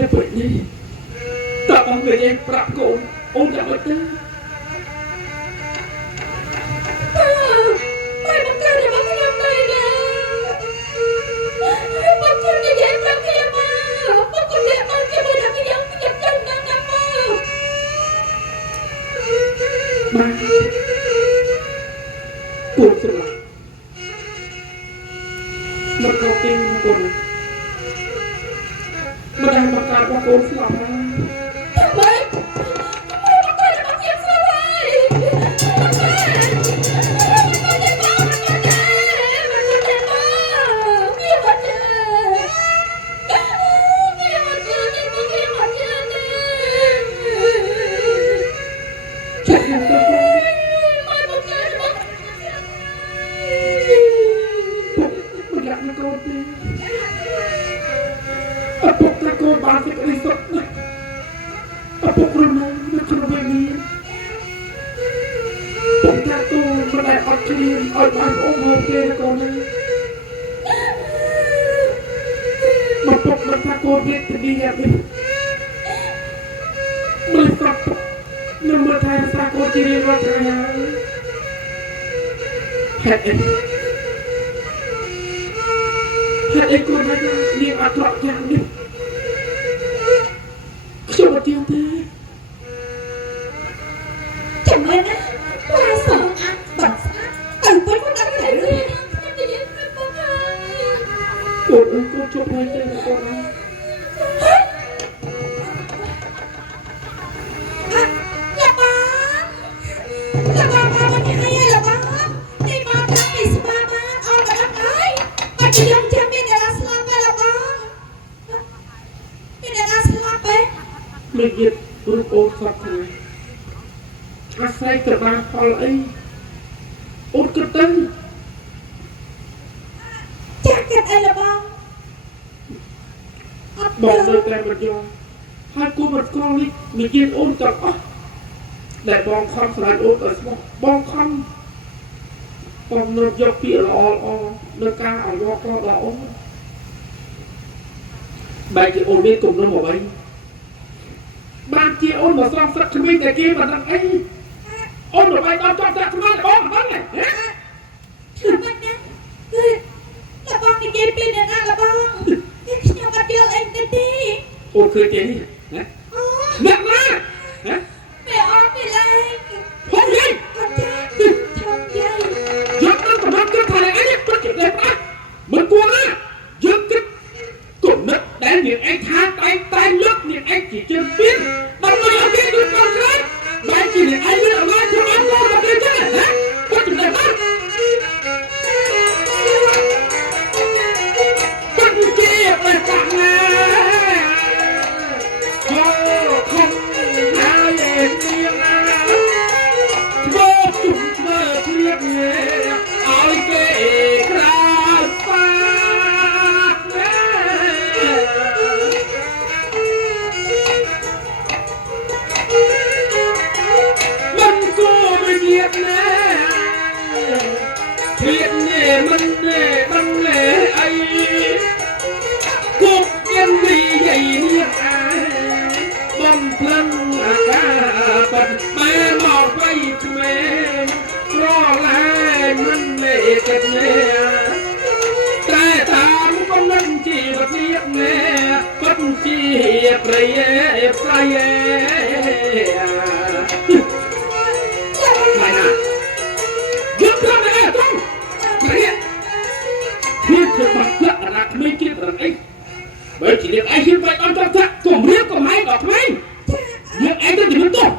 cái bệnh đi ta bằng người em bạc cổ ôn đã mất tới mày bắt chơi để bắt cái em này nè bắt chơi để em bắt cái em mà bắt con em mà cái mày đặt cái em chân ngang ngang mà ba cuộc sự là mất đầu tiên của mình mà đang mặc cả của cô làm mày bắt chơi để bắt em sao vậy cô ba sẽ có đi sốc này ở bộ rừng này nó không về đi bỗng ta cô mà lại ọt kia ở bàn ôm hồn kia là con này mà bỗng mà ta cô biết thì đi nhà mình mới sắp nhưng mà thay ta cô chỉ đi vào thay hẹn em cô nói là niềm ác lọ nhàng đi sao mà tiêu thế chẳng lẽ qua sợ ác bẩn ác với con đang thể luyện cô ơi cô chụp hai chân của cô này là ba mình hay là ba đi ba thằng đi spa ba ông đã đáp đấy mà chỉ làm cho mình là slap là ba mình là slap đấy mình biết tôi ôn sắp này à say từ ba khó lấy ôn cực tân chắc chắn ai là ba bỏ nơi tay mà vô hai cô một con đi mình biết ôn tập để bong khăn phải ôn ở bong khăn bong nó dọc phía là nó ca ở do con là ôn bài chị ôn biết cùng nó một ấy ban kia ôn mà xong sắc cho mình cái kia mà thằng ấy ôn một bài tao cho ra cho nó lại bong bắn này thưa bác nè là ba cái game pin này là ba nhưng mà đưa anh tới đi ôn cười kia đi nặng mà mẹ ôm mẹ lại không đi con trai không dây giật nó còn nó cứ thằng này ấy có chuyện đẹp á mình qua á giật cái cùng nó để những anh tha tay lướt những anh chỉ chưa biết đâu mà ở kia được con cái bài chỉ những anh biết ở ngoài cho anh lo mà đi chứ hả có chuyện đẹp á con kia phải tặng không ai em miệng vô chúng mơ thiết nghe ai kể ra phát mình cô mới biết nè biết nè mình nè bằng lệ ấy cuộc em đi dậy niệm ai bom thân cả phần mẹ mò quay mẹ lo lại mình lệ kết nè trai tám con nâng chỉ vật liệt nè bất chỉ hiệp rây ép say này nè giúp con này không này thiên thực mặt rất là mấy kia là ấy bởi chỉ việc ai hiệp vậy con cho thật cùng riêng cùng hai đọc mấy việc ai tôi chỉ muốn tốt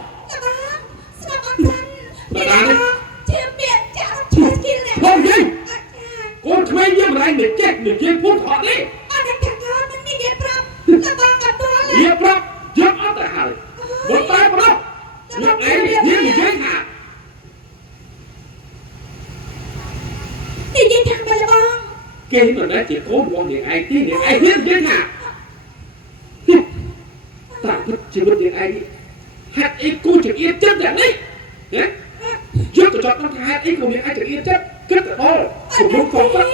không đi con thuê như mà anh để chết để chơi phút họ đi hiệp lắm giúp áp tại hải một tay vào đâu việc ấy để riêng để chơi hả kia mà đã chỉ cố một việc ai tí việc ai biết chơi hả tạm thật chỉ một việc ai đi hạt ít cô chỉ yên chất dạng đấy trước của cho con hạt ít của việc ai chỉ yên chất kết ở đó của một phòng tắc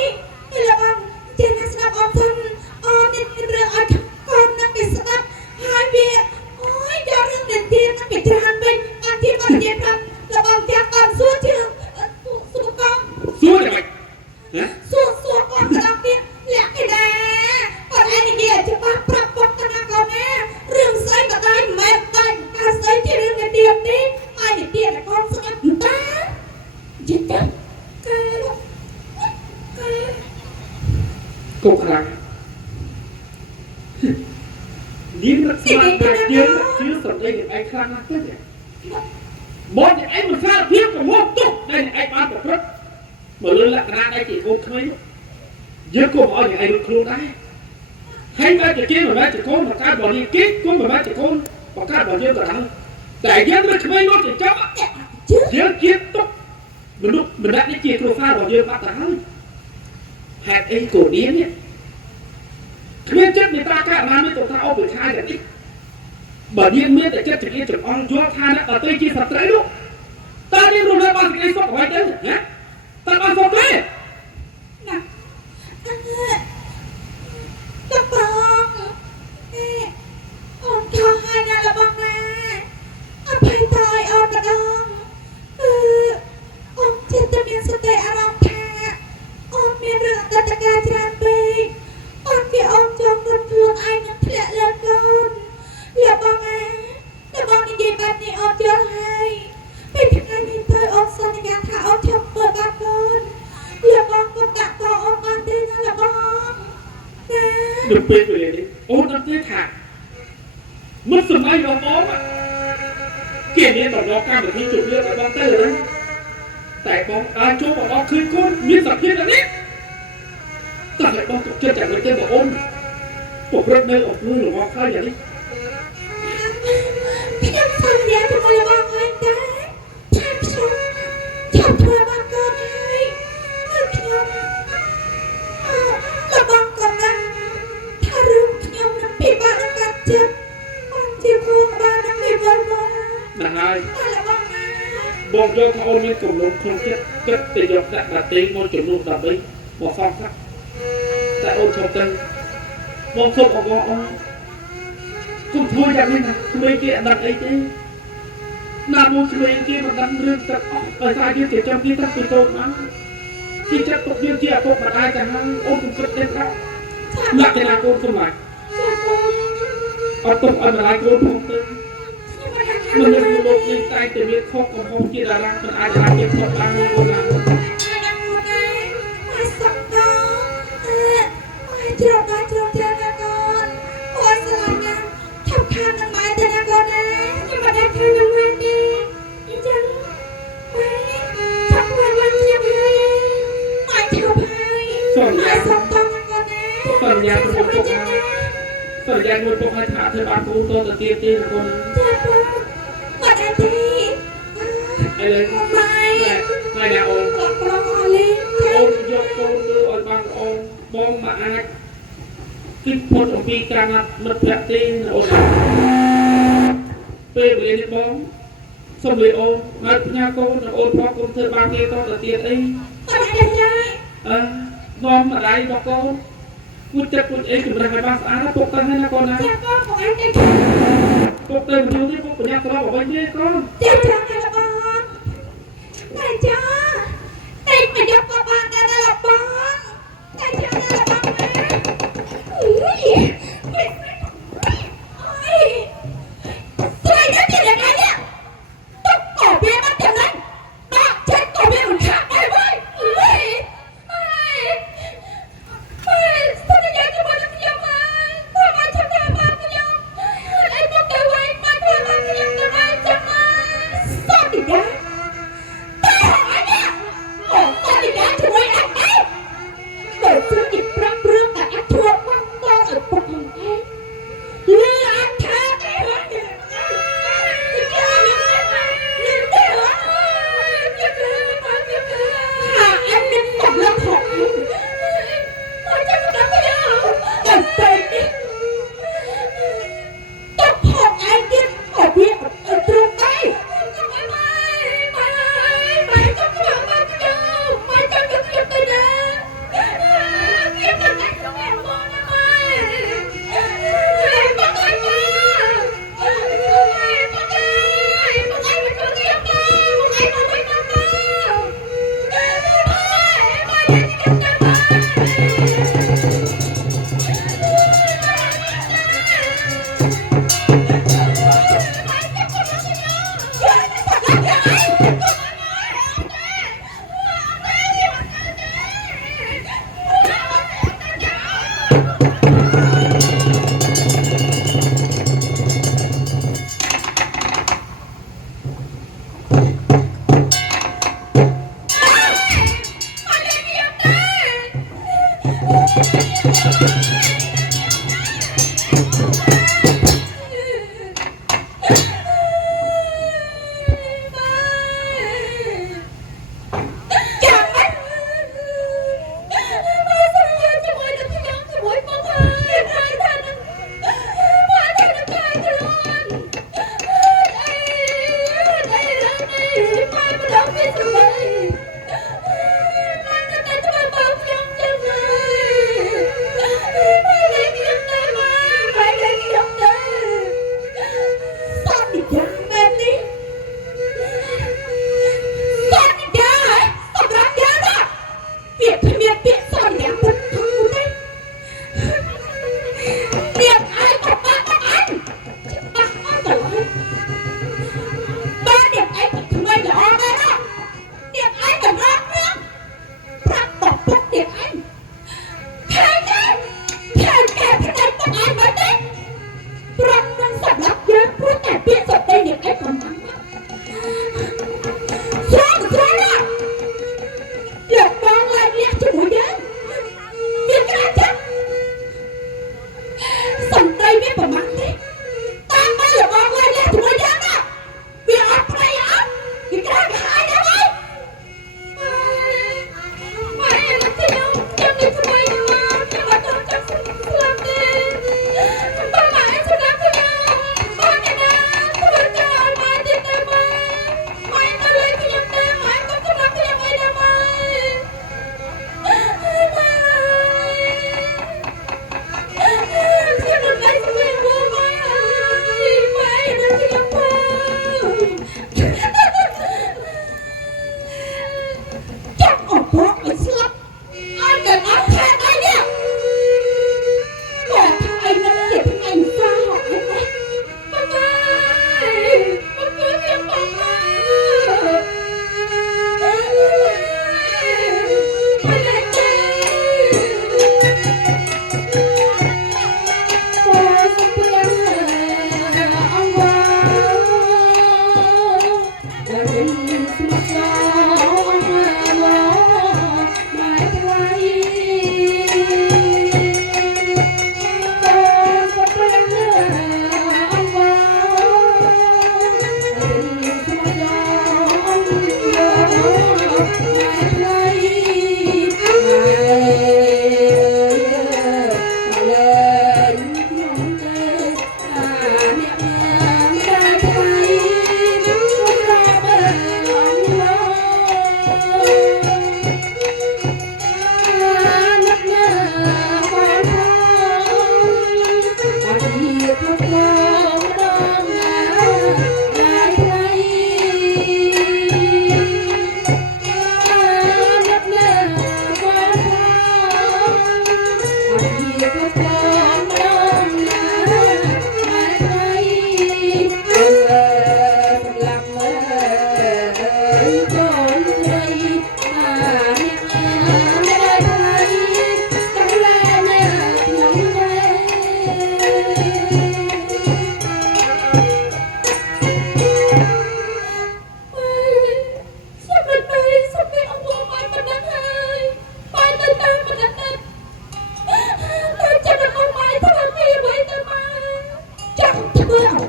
បានប្រាប់បុកតាកូនណារឿងស្អីក៏ដោយមិនមែនតែការស្អីជារឿងនៃទៀតនេះហើយនេះទៀតកូនស្អីតាយិតទៅកែកុំខ្លាំងនិយាយមកស្មានតែយើងជឿសម្ដីឯងខ្លាំងណាស់ទៅមកឯងមិនសារភាពក៏មកទុកដែលឯងបានប្រព្រឹត្តមកលើលក្ខណៈឯងជាកូនក្មេងយើងក៏ឲ្យឯងរត់ខ្លួនដែរហើយតែជាមិនមែនជាកូនបង្កើតរបស់នេះគេគុំមិនមែនជាកូនបង្កើតរបស់យើងក៏ដែរតែយើងមិនក្មេងមកចិញ្ចឹមយើងជាទុកមនុស្សម្នាក់នេះជាគ្រួសាររបស់យើងបាត់ទៅហើយហេតុអីកូននាងនេះគ្មានចិត្តមេត្តាករុណាមានទៅថាអបិខាយ៉ាងនេះបើយើងមានតែចិត្តចង្អៀតចង្អល់យល់ថាអ្នកដទៃជាសត្រូវនោះតើយើងរស់នៅបានសេចក្តីសុខអ្វីទៅណាតើបានសុខទេណាតើបងអូនខំហើយណាលបងណាអភ័យតើអូនកដងអូនចិត្តតែមានសតិអារម្មណ៍ថាអូនមានរឿងអតីតកាលច្រើនពេកអូនគេអូនចង់រត់ខ្លួនឯងនឹងធ្លាក់លើកូនលបងណាតែបងនិយាយបែបនេះអូនយល់ហើយពេលថ្ងៃនេះទៅអូនសន្យាថាអូនឈប់ធ្វើបាបកូនលបងក៏ដាក់កូនអូនបានទេណាលបងណាដល់ពេលវេលានេះអូនអត់ទេថាមិនសម័យរបស់បងគេមានបំណងកម្មវិធីជប់លៀងឲ្យបងទៅណាតែបងអាចចូលមកដល់ឃើញកូនមានសភាពយ៉ាងនេះតើបងទុកចិត្តយ៉ាងម៉េចទេបងអូនពុករត់នៅអត់លួយរវល់ខ្លាំងយ៉ាងនេះខ្ញុំសន្យាជាមួយបងហើយតែថាខ្ញុំឈប់ធ្វើបាបកូនហើយខ្ញុំលបងក៏ដឹងថារឿងខ្ញុំនឹងពិបាកនឹងកាត់ចិត្តបងជាគូបាននឹងវិវត្តមកណាស់ហើយលបងណាបងយកថាអូនមានគំនុំក្នុងចិត្តគិតទៅយកដាក់បាតេមកជំនួសដើម្បីមកសងសឹកតែអូនឈប់ទៅបងសុំអង្វរអូនគុំធ្វើយ៉ាងនេះណាក្មេងគេអត់ដឹងអីទេណាមួយក្មេងគេមិនដឹងរឿងទឹកអស់ដោយសារយើងជាចាំគេតាំងពីតូចមកគេចាត់ទុកយើងជាឪពុកម្ដាយទៅហើយអូនគំគិតទេថាលក្ខណៈកូនសម្លាញ់អត់ទុកឲ្យម្ដាយកូនផងទៅមនុស្សលោកនេះតែតែមានខុសកំហុសជាតារាមិនអាចថាជាខុសបានទេអូនណាមកសុំតមកជ្រោកជ្រោកជ្រោកណាកូនអូនស្រឡាញ់ណាស់ថប់ខាននឹងម៉ែទៅណាកូនណាខ្ញុំមិនដែលឃើញនឹងម៉ែទេអញ្ចឹងម៉ែថប់មួយវិញខ្ញុំហើយម៉ែឈប់ហើយម៉ែសុំតណាកូនណាសន្យាទៅពុកហើយសន្យាមួយពុកឲ្យថាធ្វើបានកូនតទៅទៀតទេកូនចាបងអត់អីទេអីលើម៉ែហើយណាអូនអត់ប្រងអលេអូនយកកូនទៅឲ្យបានល្អបងមិនអាចគិតផុតអំពីការណាត់មិត្តភក្តិទេអូនពេលវេលានេះបងសុំលុយអូនហើយផ្ញើកូនអូនផងកូនធ្វើបានទេតទៅទៀតអីអត់ទេយាយនាំម្ដាយរបស់កូនគួរចិត្តគួរអីចម្រាស់ឲ្យបានស្អាតពុកទៅហើយណាកូនណាចាបងបងអញទេពុកទៅមិនយូរទេពុកបញ្ញាត្រឡប់មកវិញទេកូនចាចាណាបងតែចាតែមកយកក៏បានដែរណាបងតែចាណាបងណាអុយស្រីនេះជាយ៉ាងไรเนี่ยទុកក៏វាមិនទាំងហ្នឹងបាក់ចិត្តក៏វាមិនខាក់ដែរវិញអុយសន្យាជាមួយនឹងខ្ញុំហើយព្រោះមកចាំតាមបានខ្ញុំអីមកទៅវិញមកធ្វើមកខ្ញុំទៅវិញចាំមក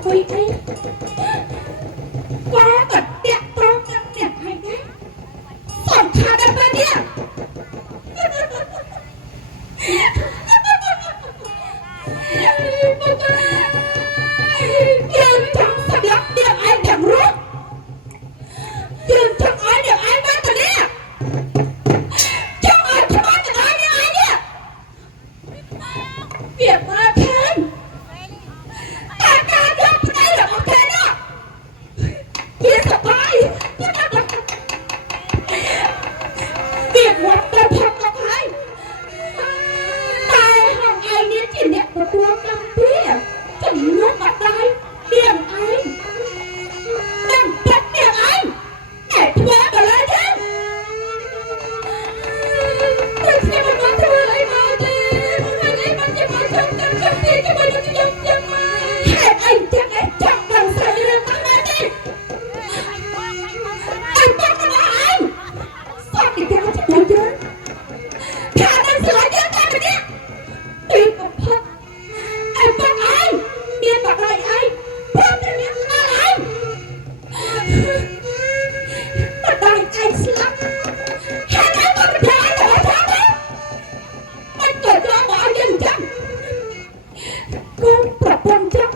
vậy đi có bật đẹp to nhằm đẹp hay đấy sòng thả đập vào đi dương chẳng sắp lắm điểm anh thằng rốt dương chẳng ai điểm anh bắt tao đi chẳng ai điểm ai đi việc mà thêm ta ca cho cái này là một thế đó việc sắp bay việc hoạt động thật là hay tai hồng ai đến chỉ đẹp của tôi năm phía chẳng nước mặt đây điểm anh đừng chết điểm anh để thuê vào lời chứ tôi sẽ một con thuê ấy mà đi hai lấy mà chỉ mà chẳng đi chứ mà đừng chẳng hai anh chẳng ấy chẳng bằng sao đi lên tăng lên đi anh bắt con anh sao thì theo chị nói chứ khả năng sửa chữa ta rồi nhé tuy một thật anh bắt anh miên bắt lại anh bắt anh bắt lại anh slap hai anh bắt mình theo anh rồi sao đấy anh cười cho bỏ dân chân con tập quân chân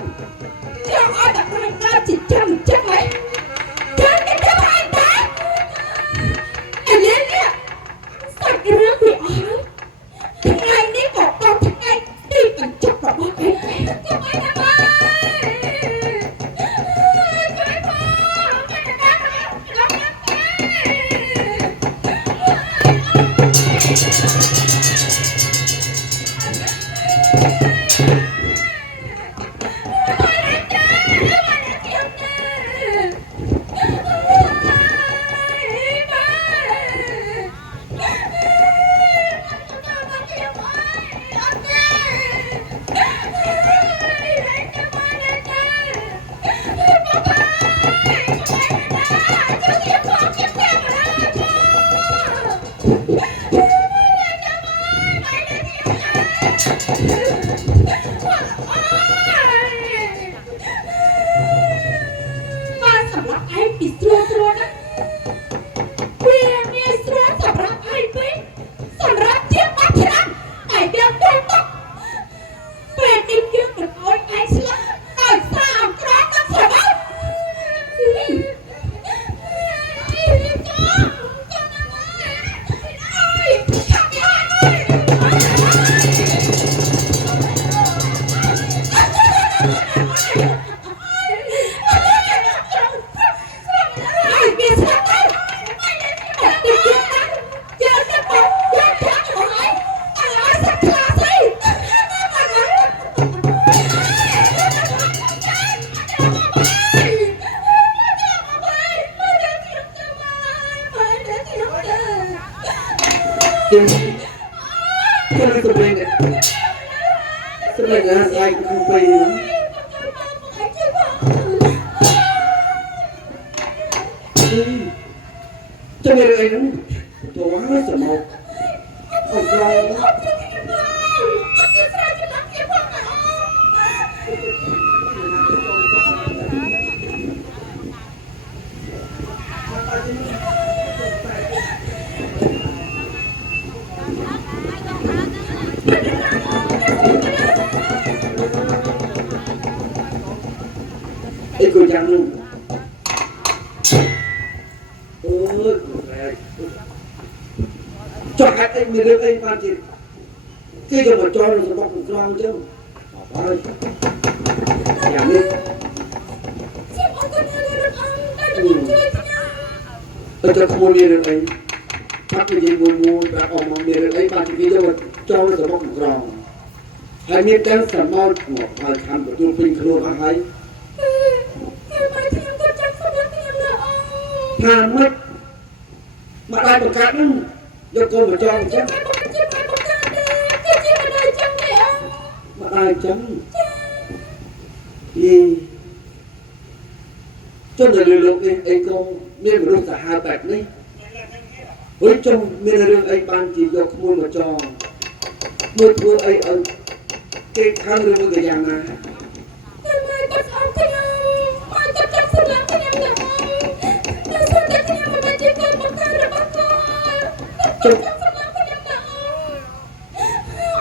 cho ai đặt lại ta chỉ chân chân ấy chân cái thứ hai ta anh lên đi sao cái rước bị ói thằng anh đi bỏ con thằng anh đi cần chọc vào bóp ấy không ai nè ba baสำหรับไอ้ปิดตัวนะเวียมีสำหรับไอ้ปิดสำหรับเจี๊ยบมัธยันไอ้เดียวตัวตกเป็นอีกเรื่องหนึ่งโอ้ยไอ้สลับไอ้สาวกร้องมันสบายKau sebenarnya saya kumpai cho người ấy lắm tôi quá sợ một ông con ấy cô chẳng luôn ôi cho hai anh mình được anh ban thì khi cho một cho rồi sẽ bọc một con chứ ôi nhảm đi cho không đi được anh bắt cái gì mua đã ở một đi được anh ban thì khi cho rồi sẽ bọc một con hai miếng trắng sầm màu của hai khăn của tôi pin khô hai hai hàng mất mà ai một cát nữa do cô mà cho một chứ mà ai chấm đi cho người lục đi ấy cô miên một đôi hai bạch đấy với trong miên đường ấy ban chỉ do mua mà cho mua thua ấy ở cái khăn đường người già mà ចង់សម្លាប់ខ្ញុំណា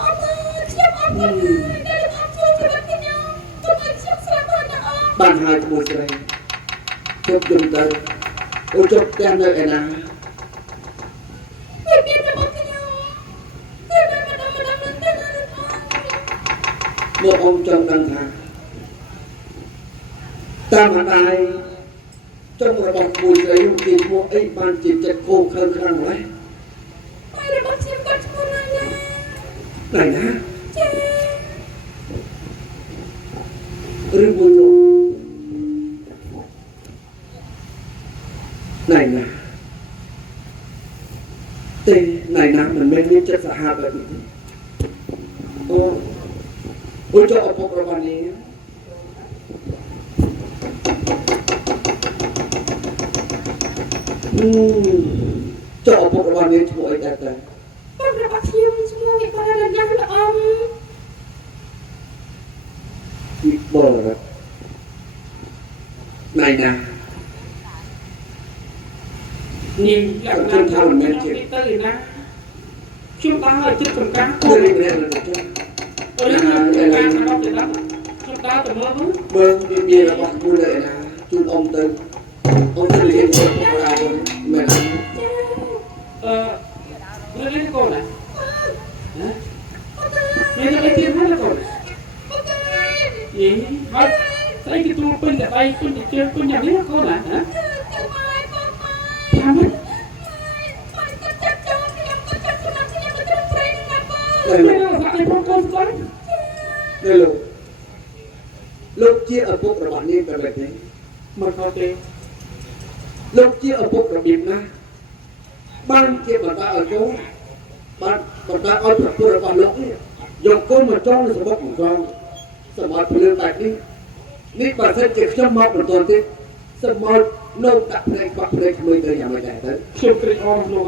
អត់ខ្ញុំអត់ទេដែលអត់ជួយជីវិតខ្ញុំទោះឲ្យខ្ញុំស្លាប់ហើយណាអូនបានហើយក្មួយស្រីជប់យំទៅអូជប់ទាំងនៅឯណាមានរបស់ខ្ញុំខ្ញុំមិនដឹងនឹងទេណាមកអ៊ំចង់ដឹងថាតាមហតាយចុងរបស់ក្មួយស្រីនោះគេឈ្មោះអីបានជាចិត្តគោខើខ្លាំងម្ល៉េះហើយរបស់ខ្ញុំក៏ឈ្មោះណាណាចាឬមួយនោះណាទេណាមិនមែនមានចិត្តសាហាវបែបនេះអូចុះឪពុករបស់នេះចុះឪពុករបស់នេះឈ្មោះអីដែរតែពុករបស់ខ្ញុំឈ្មោះវិបុលរយ៉ាងល្អវិបុលរណានេះយ៉ាងណាថាមិនមែនជាទៅណាខ្ញុំដើរឲ្យចិត្តចំការគោនេះនេះទៅចុះអើយការទៅណាខ្ញុំដើរទៅមើលនោះមើលមានរបស់គូនៅឯណាជូនអ៊ំទៅអ៊ំទៅនិយាយទៅពុកដែរមែនលេងកូនណាមានអីទៀតហ្នឹងកូនយីហើយស្អីគេទូពេញតែដៃពេញតែជើងពេញយ៉ាងនេះកូនណាហ៎ចាំមើលនេះលោកជាឪពុករបស់នាងបែបនេះមិនខុសទេលោកជាឪពុករបៀបណាបានជាបន្តឲ្យកូនបានបន្តឲ្យប្រពន្ធរបស់លោកនេះយកកូនមកចងនៅសម្បុកของកងសម្បត្តិភ្លើងបែបនេះបើសិនជាខ្ញុំមកបន្តទៀតសម្បត្តិនៅដាក់ភ្នែកបាក់ភ្នែកក្មួយទៅយ៉ាងម៉េចដែរទៅខ្ញុំត្រេកអរលោក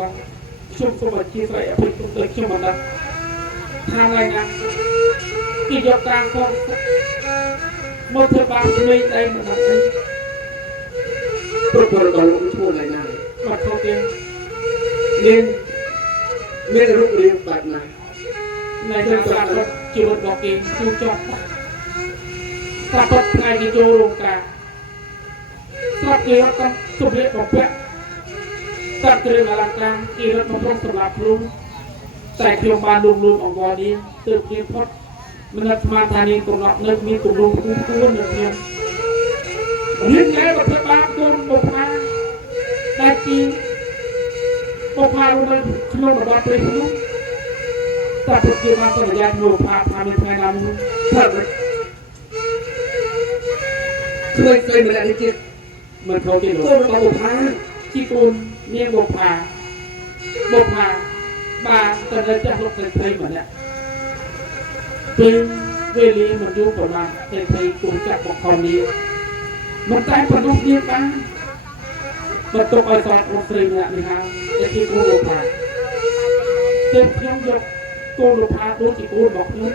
ខ្ញុំសូមអធិស្ឋានអភិទុកទៅខ្ញុំមិនដឹងថាថ្ងៃណាគេយកតាមកូនមកធ្វើបាបគ្នាអីមិនដឹងទេប្រពន្ធរបស់លោកឈ្មោះណៃណាបាត់ខុសទេមានរូបរាងបែបណាในทางการรถจีบบอกเองจูจอบปรากฏในที่โจโรงการสอบเกี่ยวกับสุเรียบอกแปะตัดเรื่องอลังการกีรถมาพร้อมสำหรับลุงแต่โรงพยาบาลลุงองค์กรนี้เติมเต็มพอดมันสมาธานีตรงหลักเลิกมีตรงลุงกู้หนึ่งเดียวเรื่องแล้วแบบพระโกนบอกพาได้จีบอกพาลงมาขนมแบบเป็นลุงแต่ปัจจุบันตัวอย่างโยพาพาในไทยนำถ้าเคยมาแล้วนี่มันเขาเกี่ยวกับบุพาที่กูเนี่ยบุพาบาแต่ละจะลงในไทยเหมือนเนี่ยเป็นเวลีมันยุ่งประมาณในไทยกูจับบอกคอนี้มันใจประดุกเยอะบ้างมันตกไอ้สอนคนสื่อเนี่ยนี่ฮะไอ้ที่กูบุพาเต็มเพียงยกกูบุพาตัวที่กูบอกนู้น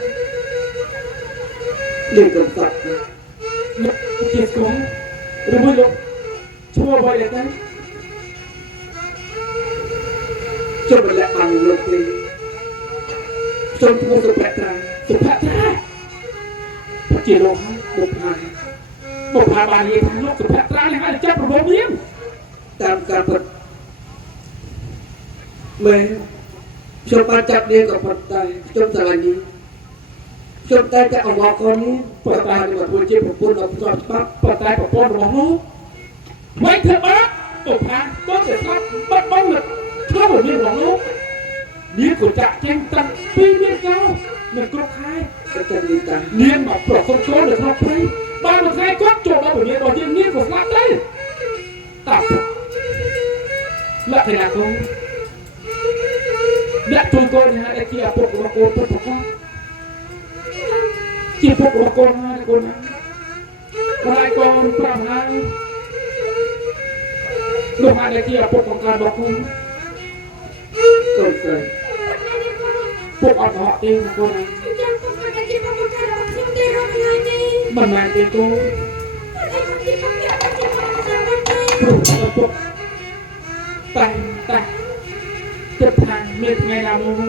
เรื่องกับสัตว์ลูกจีสกุลหรือไม่ลูกชั่วไปเลยนะจนเป็นแหละอันลูกนี้จนผู้สุภาพจีโร่บุพาบาลีทางโลกสุภาพเลยฮะจับประมเลี้ยงตามการปฏิเมื่อชมปัจจับเลี้ยงกับปัจจัยชมสารนี้ชมแต่จะเอาบอกคนนี้ปัจจัยกับผู้จีบผู้เราจอดปั๊บปัจจัยกับผู้ร้องลูกไว้เถอะบ้าบุพาต้นเสร็จแล้วบ้านเลยเข้าแบบนี้ร้องลูกนี่กูจะแจ้งตันปีเดียวเก้าหนึ่งกรอบคายก็จะมีตาเนียนแบบปลอกคนโตหรือครอบครัวบ้านมันใครก็โจมมาแบบนี้ตอนที่นี่กูรับได้ตัดละขนาดกูและตัวโกนฮะไอ้ที่อาปกมาโกนตัวปกที่ปกมาโกนฮะโกนอะไรโกนปราบฮะลูกฮะไอ้ที่อาปกของการบอกกูเคยพวกอ่อนเหาะเองโกนมันมาเต็มตัวพวกแต่ គិតថាមានថ្ងៃណាមួយ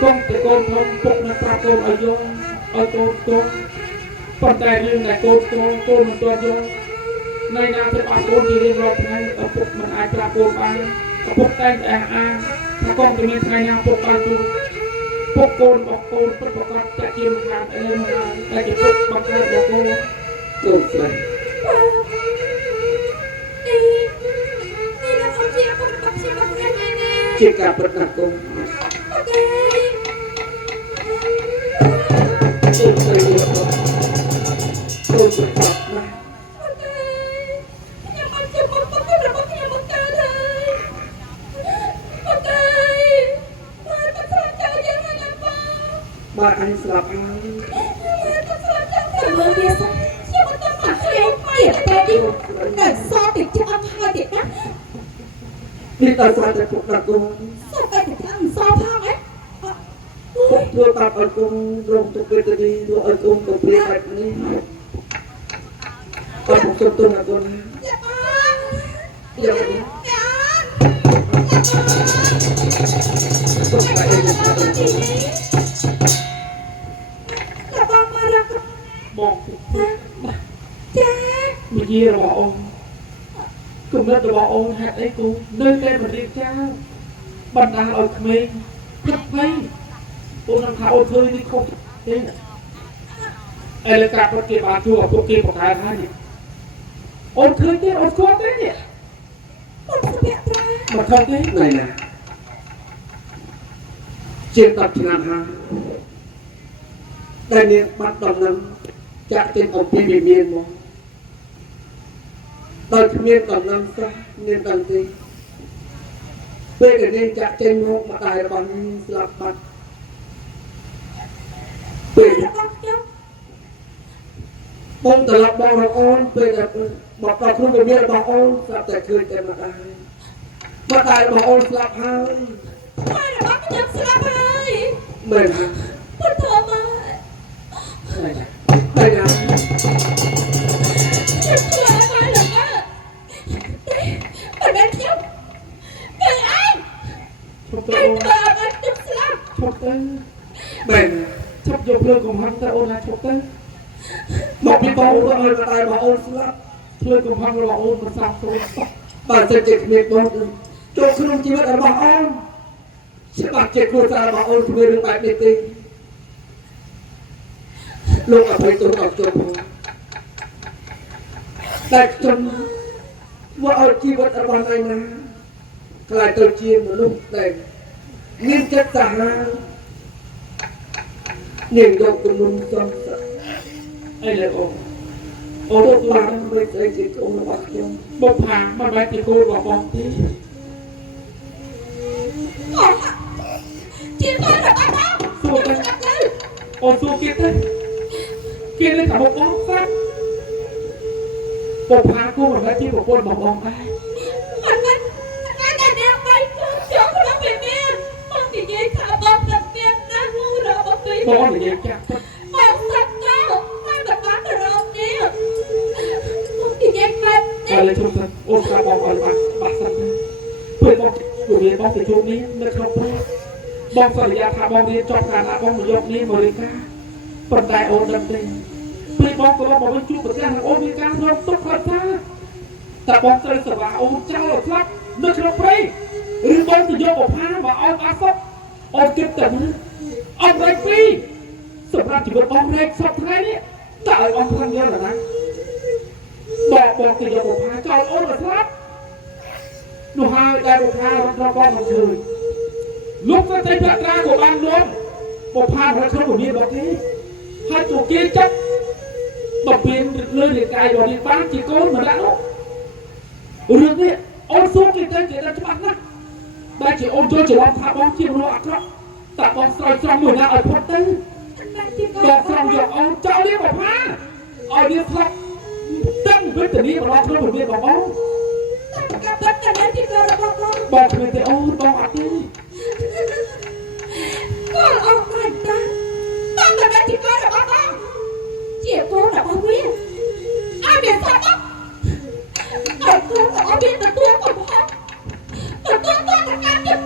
កូនតែកូនធំពុកនឹងប្រាប់កូនឲ្យយកឲ្យកូនកូនប៉ុន្តែរឿងដែលកូនកូនមិនទាន់យកនៅណាទៅអត់កូនជារៀងរាល់ថ្ងៃឪពុកមិនអាចប្រាប់កូនបានឪពុកតែងតែអាងថាកូនតែមានថ្ងៃណាពុកបានជួបពុកកូនរបស់កូនពិតប្រាកដចាក់ជាមិនខានអីមកតែជាពុកបង្កើតរបស់កូនកូនស្រី ជាការប្រកាសកូនអូស្រីកូនប្រកាសណាបាទអញស្លាប់ហើយមើលវាសិនខ្ញុំមិនต้องមកឲ្យទៀតតែនេះតែសតតិចអត់ហើយទៀតណា នេះដល់ស្រាប់តែពុកដល់កូន សតតែខាងសតផងហ៎ ពុកធ្វើបាបឲ្យកូនរងទុក្ខវេទនាធ្វើឲ្យកូនទៅព្រាបែបនេះអត់ពុកទុំទុំដល់កូន យ៉ាអ យ៉ា ត់ ទុកតែឯង យ៉ាបងមករក បងពុក ចា វិជារបស់អូនគំនិតរបស់អូនហេតុអីគូនៅតែមិនរៀបការបណ្ដាលឲ្យក្មេងព្រឹកភ័យអូននឹងថាអូនធ្វើនេះខុសទេឥឡូវកាប់ប្រគេបានជួបឪពុកគេបង្កើតហើយអូនឃើញទេអូនស្គាល់ទេនេះ បងសុភ័ត្រា មកថតទេណែណាជា10ឆ្នាំហើយតែនាងបាត់ដំណឹងចាក់ចេញអំពីវិមានមកដោយគ្មានដំណឹងសោះមានដឹងទេពេលដែលនាងចាក់ចេញមកម្ដាយរបស់នាងស្លាប់បាត់ពេល បងខ្ញុំ បងត្រឡប់បងរបស់អូនពេលដែលមកដល់ខ្លួនវិមានរបស់អូនស្រាប់តែឃើញតែម្ដាយរបស់អូនស្លាប់ហើយ ហើយរបស់ខ្ញុំស្លាប់ហើយ មែនហើយ ពុទ្ធមក មែនហើយ ខ្ញុំធ្វើឲ្យមកលើមកតែខ្ញុំគឺអញ ឈប់ទៅ តែ អូន ធ្វើឲ្យខ្ញុំស្លាប់ ឈប់ទៅមែនឈប់យកភ្លើងកំហឹងទៅអូនណាឈប់ទៅមកពីបងទៅឲ្យម្ដាយរបស់អូនស្លាប់ភ្លើងកំហឹងរបស់អូនមិនសាបសូន្យបើសិនជាគ្មានបងចូលក្នុងជីវិតរបស់អូនច្បាស់ជាគ្រួសាររបស់អូនធ្វើរឿងបែបនេះទេលោកអភ័យទោសដល់ខ្ញុំតែខ្ញុំធ្វើឲ្យជីវិតរបស់ឯណាក្លាយទៅជាមនុស្សដែលមានចិត្តសាហាវនាងយកគំនុំសងសឹកអីលើអូនបានធ្វើស្អីជាកូនរបស់ខ្ញុំបុកផាមិនបែរជាកូនរបស់បងទេ ជាកូនរបស់បង សួរទៅអូនសួរគេទៅគេលើករបស់បងស្រាប់បុកផាគូមិនបែរជាប្រពន្ធរបស់បងដែរ មិនថ្ងៃដែលនាងបីខ្ញុំក្នុងវិមានបងនិយាយថាបងតែមានណាស់នោះរបស់ពី បងនិយាយចាស់ទៅ បងសាច់កោតែមិនបានទៅរកនេះបងនិយាយបែប តែលើជុំទៅអូនស្រាប់បងឲ្យបាក់សិនទៅពេលបងជំនាញបងទៅជួបនេះនៅក្នុងព្រៃបងសន្យាថាបងរៀនចប់កាលណាបងមកយកនេះមករៀនការប៉ុន្តែអូនដឹងទេពេលបងក៏មកវិញជួបប្រទះអូនមានការរំទុកខ្លាំងថាតែបងត្រូវសេវាអូនចោលឲ្យស្លាប់នៅក្នុងព្រៃឬបងទៅយកបុផាមកឲ្យបាសុកអូនគិតទៅអត់រែកពីសម្រាប់ជីវិតបងរែកសពថ្ងៃនេះតើឲ្យបងខ្លាំងយល់ណាបងទៅយកបុផាចោលអូនឲ្យស្លាប់នោះហើយដែលបុផារបស់បងមិនឃើញលោកស្រីប្រាត្រាក៏បាននាំបុផារបស់ខ្ញុំមានរបស់គេហើយទូគេចាប់បំពេញលើរាងកាយរបស់នាងបានជាកូនម្នាក់នោះរឿងនេះអូនសួរគេទៅគេដឹងច្បាស់ណាស់តែជាអូនចូលច្រឡំថាបងជាមនុស្សអាក្រក់តែបងស្រោចស្រង់មួយណាឲ្យផុតទៅបងស្រង់យកអូនចោលនេះបុផាឲ្យវាស្លាប់ទាំងវេទនារបស់ខ្លួនវិមានរបស់អូន កាប់បាត់តែទីកូនរបស់បង បងគ្មានទេអូនបងអត់ទេ កូនអត់បានតាបងតែទីកូនរបស់បងជាកូនរបស់វាអត់មានស្អាតអត់កូនរបស់វាទទួលកំហុសទទួលតែការទៀត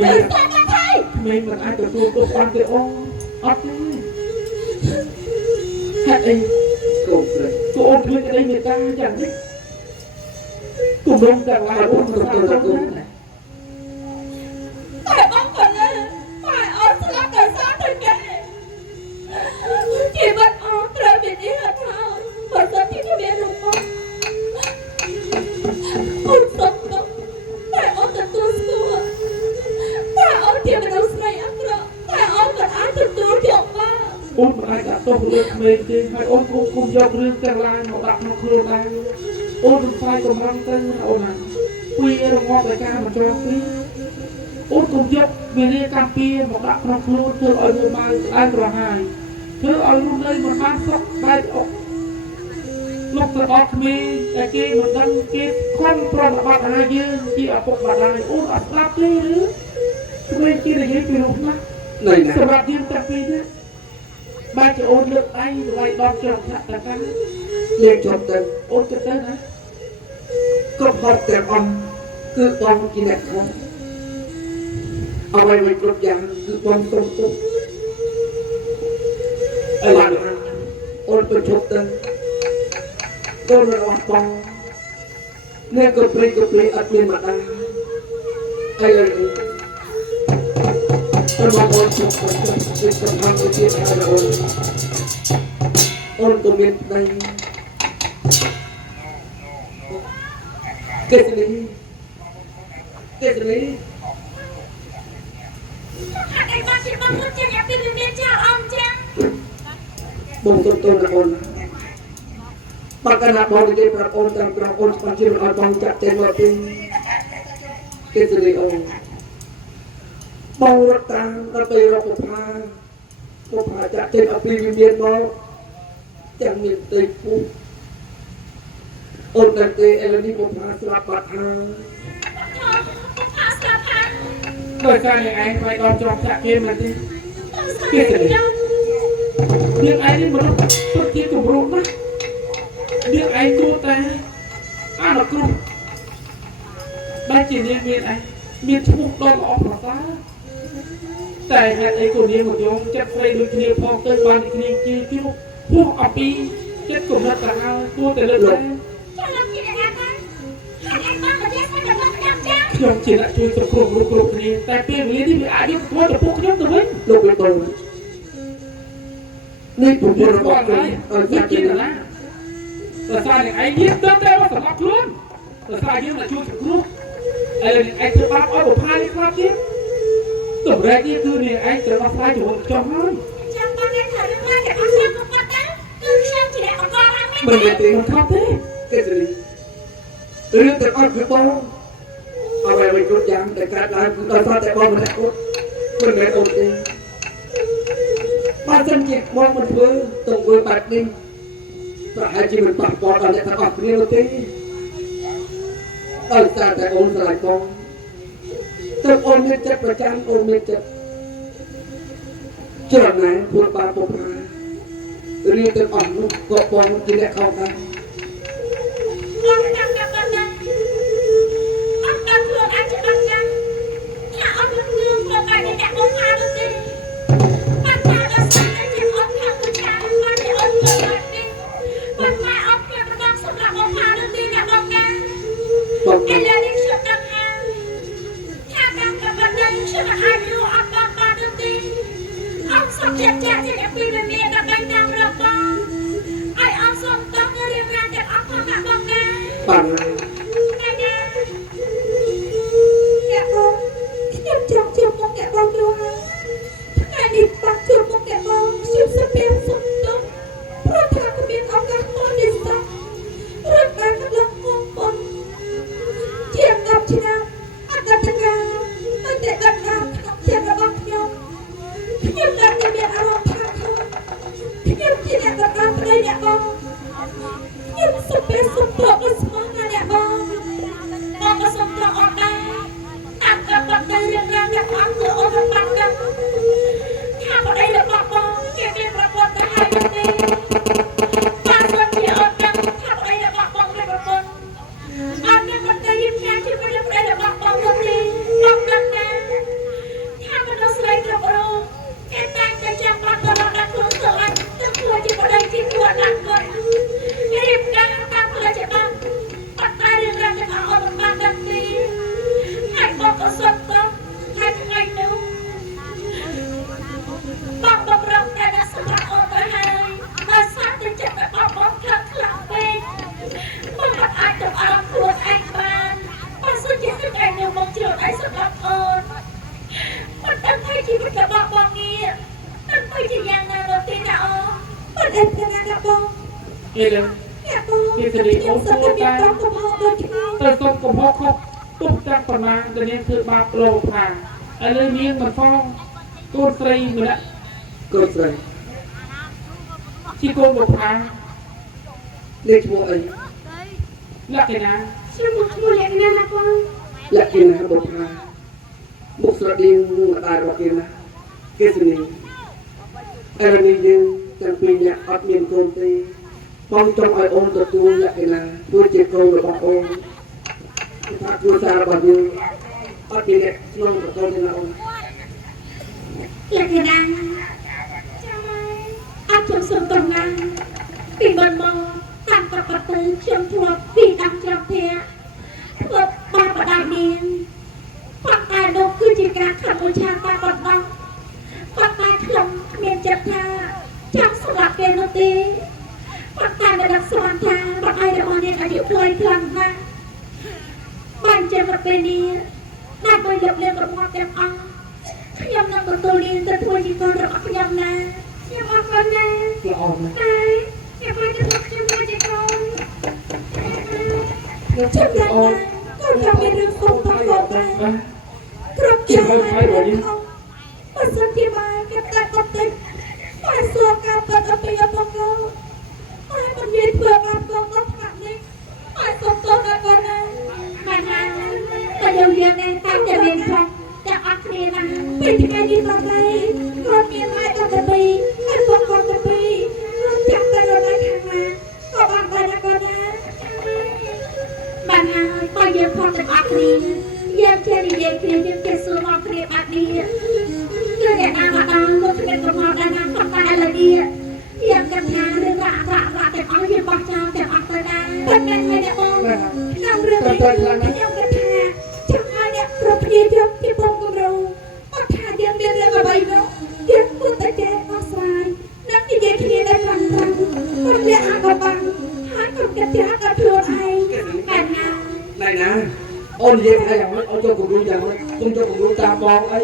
Ôi sao con thay ក្មេងមិនអាចទទួលទុកបានទេអូអត់ទេហេតុអី កូនព្រៃ កូនឃើញក្តីមេត្តាយ៉ាងនេះគំរំទាំងឡាយអូនមិនស្គាល់កូនណា Tại bóng còn lên Phải ôn sẽ lắp đời sao thân kệ Chỉ vẫn ôn trời biệt đi hạt thao Bởi dân thì có biết đúng không Ôn sống không Tại ôn thật tôi xua Tại ôn thì mình đâu say ác rõ Tại ôn còn ác thật tôi thiệu ba អូនមិនអាចដាក់ទោសលើក្មេងទេហើយអូនគុំយករឿងទាំងឡាយមកដាក់ក្នុងខ្លួនដែរអូនរំសាយកម្លាំងទៅអូនណាពីរងាប់ដោយការមិនចងពីអូនគុំយកវិរិយកម្មពីមកដាក់ក្នុងខ្លួនធ្វើឲ្យមួយម៉ៅស្អាតរហ័យធ្វើឲ្យរស់នៅមិនបានសុខបែបអុកលោកទៅអត់ក្មេងតែគេមិនដឹងគេខំប្រតិបត្តិឲ្យយើងជាឪពុកម្ដាយអូនអត់ស្ដាប់ទេឬក្មេងគេនិយាយពីរូបណា នៅណា សម្រាប់យើងតាំងពីនេះបែរជាអូនលើកដៃវាយដល់ជាប់ថ្នាក់តាកា យើងជប់ទៅ អូនទៅទៅណា គ្រប់ហត់ទាំងអង្គគឺបងជាអ្នកខំអ្វីៗគ្រប់យ៉ាងគឺបងទុំទុំ អីឡាន អូនទៅជប់ទៅកូនរបស់បងអ្នកក៏ព្រៃអត់មានម្ដាយហើយអូនមកអូនជប់ទៅសំខាន់ទៅទៀតហើយអូនក៏មានប្តីកេសនី Hạt anh ba chỉ bóng mất chân em đi bên bên chào ông cha បងទុំទុំរបស់អូនបើកណាបងនិយាយប្រាប់អូនតាមប្រាប់អូនស្បានជាមិនឲ្យបងចាក់ចេញមកពីកេសនីអូនបងរត់តាមដល់ទៅរកបុប្ផាចាក់ចេញឲ្យពីវិមានមកចាំមានផ្ទៃពុះអូនតែទេឥឡូវនេះបុប្ផាស្លាប់បាត់ហើយ Hạt sao hạt ដោយសារអ្នកឯងវាយដល់ជាប់ថ្នាក់គេមិនទេ Sao hạt đâu នាងឯងនេះមនុស្សពិតជាគំរូណាស់នាងឯងគួរតែអនុគ្រោះបែរជានាងមានឈ្មោះដ៏ល្អប្រសើរតែហេតុអីក៏នាងមិនយល់ចិត្តស្រីដូចគ្នាផងទៅបានគ្នាជាជ្រុះពោះអំពីចិត្តគំនិតទៅហើយគួរតែលើកឡើង Cho làm gì để ăn á Hạt anh ba mà chết sao được không em cha ខ្ញុំជាអ្នកជួយសង្គ្រោះមនុស្សគ្រប់គ្នាតែពេលវេលានេះវាអាចយកធ្វើទៅពួកខ្ញុំទៅវិញ លោកវិបុលនេះពុទ្ធរបស់ ហើ ខ្ញុំ យ អត់ វា ចាក់ ជា ចេញ ណាដោយសារអ្នកឯងមានទៅតែសម្រាប់ខ្លួនដោយសារយើងnakជួយសង្គ្រោះឥឡូវអ្នកឯងធ្វើបាបឲ្យបុប្ផានេះខ្លាចទៀតតម្រែកនេះគឺអ្នកឯងត្រូវដោះស្រាយជាមួយខ្ញុំហើយ Chẳng con nên thở nước ngoài để con xem con bắt đó Cứ xem chỉ để con ăn មិនមែនទេ មិនខ្លាចទេ កេសនីរឿងទាំងអស់គឺបងអ្វីៗគ្រប់យ៉ាងដែលកើតឡើងគឺដោយសារតែបងម្នាក់គាត់មិនមែនអូនទេបើសិនជាបងមិនធ្វើទង្វើបែបនេះប្រហែលជាមិនប៉ះពាល់ដល់អ្នកទាំងអស់គ្នានោះទេដោយសារតែអូនស្រឡាញ់បងទើបអូនមានចិត្តប្រចាំអូនមានចិត្តច្រណែនធ្វើបាបបុប្ផារៀនទាំងអស់នោះក៏បងជាអ្នកខំដែរ Con đang gặp con đây Ông đang thương anh chứ anh nha Nhà ông thương thương rồi bài để đẹp ông tha được đi Bạn tha đã sáng lên thì ông tha của cha Bạn để ông thương bạn đi Bạn mai ông kia mà đang sống làm ông tha được đi là ông nha បង Anh lên đi sửa tăng hàng Cha đang gặp bạn đây chứ là ai lưu ông đang ba được đi Ông sống chết chết thì đẹp đi về miệng gặp anh đang rập bò Ai ông sống tóc như đêm ra đẹp ông không gặp ông nha បានហើយ Kẻ bông Em chẳng chụp một kẻ bông đâu hả Ngày đi bắt chụp một kẻ bông Chụp sắp bèo sụp đông Rồi thả có biết ông gác môn đi xong Rồi bán các lòng hôn bông Chị em gặp chị nào Anh gặp thằng nào Anh để gặp nào Thằng chị em là bông nhau Nhưng em đã biết áo bông thang không Nhưng chị em gặp nào ở đây nè bông Nhưng sụp bèo sụp bông Ở small nga nè អ្នកបង អីលើ អ្នកបងខ្ញុំសឹកតែមានប្រងកំហុសដូចគ្នា ទៅសុំកំហុសខុសទុកទាំងប៉ុណ្ណាទៅនាងធ្វើបាបលោផាឥឡូវនាងមិនផងកូនស្រីម្នាក់ កូនស្រី ជាកូនបុប្ផា លេខឈ្មោះអី លក្ខណៈ ខ្ញុំមកឈ្មោះលក្ខណៈណាបង លក្ខណៈបុប្ផាមុខស្រដៀងនឹងម្ដាយរបស់គេណាគេសនីឥឡូវនេះយើងទាំងពីរអ្នកអត់មានកូនទេបងចង់ឲ្យអូនទទួលលក្ខណៈធ្វើជាកូនរបស់អូនថាគ្រួសាររបស់យើងអត់មានអ្នកក្នុងប្រកបទេណាអូន លក្ខណៈចាំអត់ខ្ញុំសុំតំណាងពីមុនមកតាមប្រកបទៅខ្ញុំធ្លាប់ពីដាក់ច្រកធាធ្លាប់បាបដានាងប៉ុន្តែនោះគឺជាការខំឧឆាតាមបណ្ដោះប៉ុន្តែខ្ញុំគ្មានចិត្តថាចង់ស្លាប់គេនោះទេប៉ុន្តែមិនដឹងស្មានថាបដៃរបស់នាងអាយុខ្លីខ្លាំងណាស់បានជាមកពេលនេះដើម្បីយកលៀងរបស់ទាំងអស់ខ្ញុំនឹងទទួលនាងទៅធ្វើជាកូនរបស់ខ្ញុំណាខ្ញុំអរគុណណាស់ ល្អណាស់ តែខ្ញុំបានទទួលខ្ញុំធ្វើជាកូន ខ្ញុំ ជិ ចា ត ក់ តែ ល្អ កូនខ្ញុំមានរឿងសុំទៅកូនតែគ្រប់យ៉ាងបើសិនជាបានគេតែកត់តិចបើសួរការពិតអំពីឪពុកកូនតែមិនមានធ្វើបាបកូនដល់ថ្នាក់នេះហើយសុំទោសដល់កូនណាបានហើយតែយើងយ៉ាងនេះតាមតែមានខុសទាំងអស់គ្នាណាពេលថ្ងៃនេះដល់ទៅកូនមានម៉ែទៅទៅពីហើយពុកកូនទៅពីចាំតែរត់ដល់ខាងណាក៏បានបានណាកូនណាបានហើយបើយើងខំទាំងអស់គ្នាយើងចេះនិយាយគ្នាយើងចេះសួរមកគ្នាបែបនេះគឺអ្នកណាមកដល់មកគ្មានកំហុសដែរណាប៉ុន្តែឥឡូវនេះយើងគិតថារឿងរ៉ាវទាំងអស់យើងបោះចោលទាំងអស់ទៅដែរប៉ុន្តែអ្នកបងក្នុងរឿងនេះខ្ញុំគិតថាចង់ឲ្យអ្នកគ្រប់គ្នាយកជាបងគំរូអត់ថាយើងមានរឿងអ្វីនោះយើងគួរតែចេះដោះស្រាយនិងនិយាយគ្នាដោយត្រង់ត្រង់ព្រោះវាអាចក៏បានហើយកុំគិតថាដល់ខ្លួនឯងតែណា ណៃណាអូននិយាយថាយ៉ាងម៉េចអូនចូលគំរូយ៉ាងម៉េចគុំចូលគំរូតាមបងអី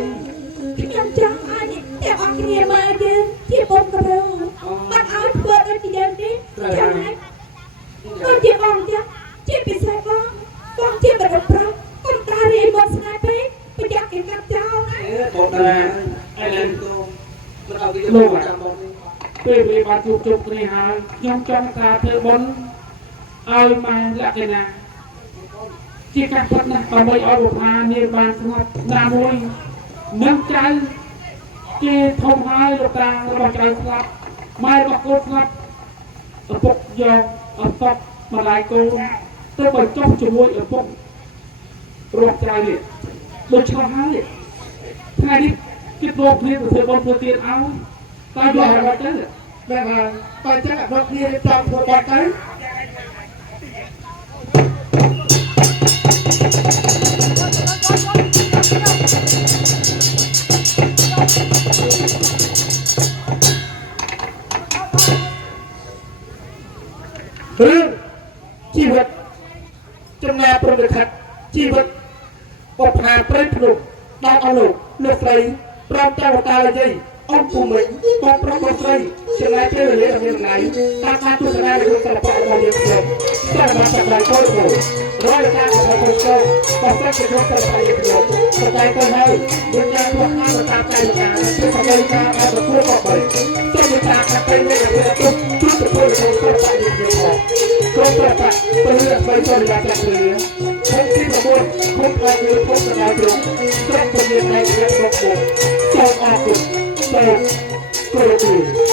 ខ្ញុំចង់ឲ្យអ្នកទាំងអស់គ្នាមើលយើងជាបងគំរូបាត់ឲ្យធ្វើដូចជាយើងទេចាំហើយដូចជាបងចឹងជាពិសេសបងជាបរិបប្រកកុំតារីមកស្នេហ៍ពេកប្រយ័ត្នគេកាត់ចោលណា បងដែរឥឡូវទៅមិនឲ្យគេយកតាមបងទេ ពេលវេលាបានជួបជុំគ្នាហើយខ្ញុំចង់ការធ្វើបុណ្យឲ្យម៉ែលក្ខណៈជាការពិតណាស់ដើម្បីឲ្យបុប្ផានាងបានស្ងប់ណាមួយនឹងចៅគេធំហើយលោកតារបស់ចៅស្លាប់ម៉ែរបស់កូនស្លាប់ឪពុកយកអត់សពម្ដាយកូនទៅបញ្ចុះជាមួយឪពុករកចៅនេះដូចឆ្លោះហើយថ្ងៃនេះគេបោកគ្នាទៅធ្វើបុណ្យធ្វើទានឲ្យតែយកឲ្យបាត់ទៅ បែបថាបើចឹងអត់គ្នាចង់ធ្វើបាត់ទៅរឿងជីវិតចំណាប្រតិខិតជីវិតបបផាព្រៃភ្នំដល់អស់លោកស្រីព្រមទាំងតាលយាយអង្គពុំមិញបងប្រុសបងស្រីឆ្លើយពេលវេលាដ៏មានថ្ងៃតាមបានទស្សនារឿងសិល្បៈរបស់យើងខ្ញុំសូមបានសម្ដែងគោលគោលរយការរបស់ខ្ញុំក៏សិស្សជាក្នុងសិល្បៈយើងខ្ញុំសម្ដែងទៅហើយយើងយ៉ាងពួកអនុតាកាយការគឺសម្ដែងការអត់ប្រគួតក៏បីសូមមេត្តាខាងពេលនេះយើងទុកជួយទទួលក្នុងសិល្បៈយើងខ្ញុំក្រុមសិល្បៈពលរដ្ឋបីសូមរយៈព្រះគ្រាខ្ញុំទី9គុំអត់មានពុទ្ធសម្ដែងព្រមត្រង់ពលានឯករាជ្យរបស់សូមអរគុណសូមគោរព